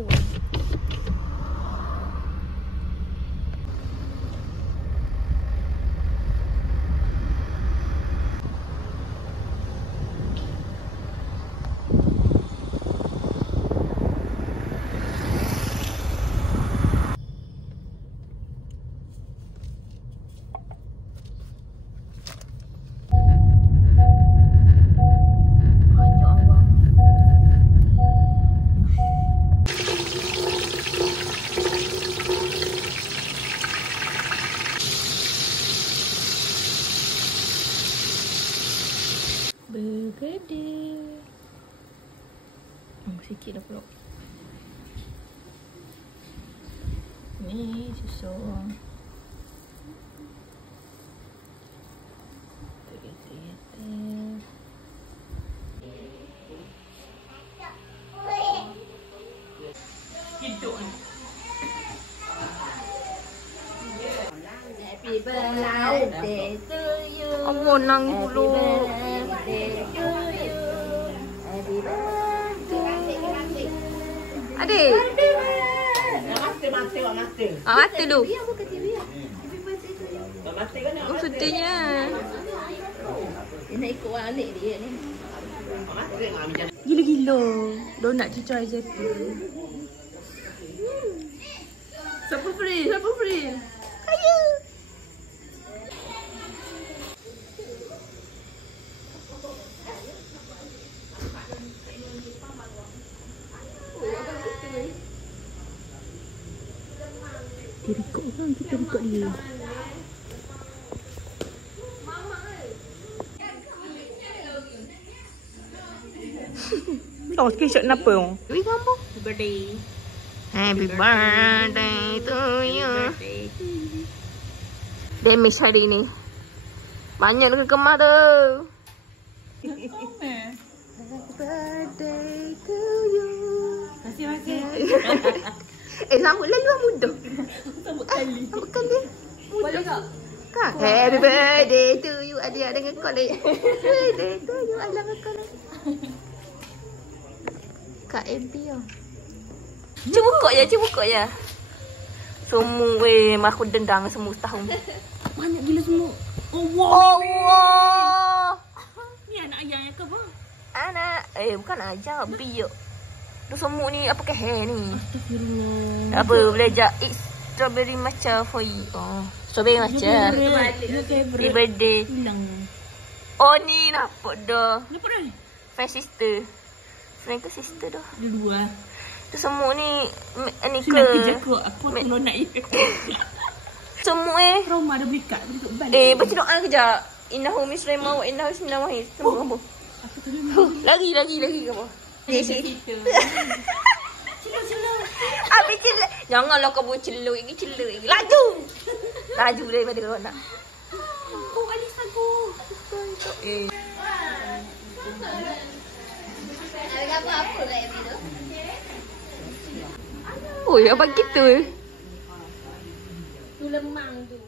lawa. Bergedil. Sikit dah pulak. Ni susu. Hidup ni. Happy birthday to you. Apa nangis dulu? Adik. Mati. Mati dulu. Mati kan? Oh, sedihnya. Dia nak ikut balik dia ni. Gila-gila. Donat cucai je tu. Siapa free? Kaya. Dia rekod kan? Kita rekod dia. Kau screenshot kenapa? Wih kamu? Birthday. Happy birthday to you. Damage hari ni. Banyak nak kemah tu. Happy birthday to you. Masih. Sambut lalu lah mudah. Sambut kali. Sambut kali. Boleh tak? Kak, happy birthday to you. Ada ngekot lagi. Happy birthday to you. Ada ngekot lagi. Kak Abby lah. Cuba buka je. Semua weh, aku dendang semua setahun. Banyak gila semua. Allah. Ni anak ayah ke apa? Anak, bukan ajar, biok. Tu semua ni apa ke hair ni? Astagfirullah. Apa belajar eat strawberry matcha for you. Oh, strawberry matcha. Happy birthday. Hilang. Oh ni nampak dah. Nampak dah? Friend sister. Friend ke sister dah. Dua. Tu semua ni ni Sudah ke? kerja kot. Aku kalau nak ikut. Semua Trauma dah berikat. Bentuk balik. baca doa kejap. Innahu misrema wa innahu bismillahirrahmanirrahim. Tunggu. Aku tadi Lagi ke apa? cerita. Cilo. Habis celuk. Janganlah kau buat celuk lagi. Laju daripada kau nak. Oh, Alis aku. Apa kat Abby tu? Oh, apa gitu? Tu lemang tu.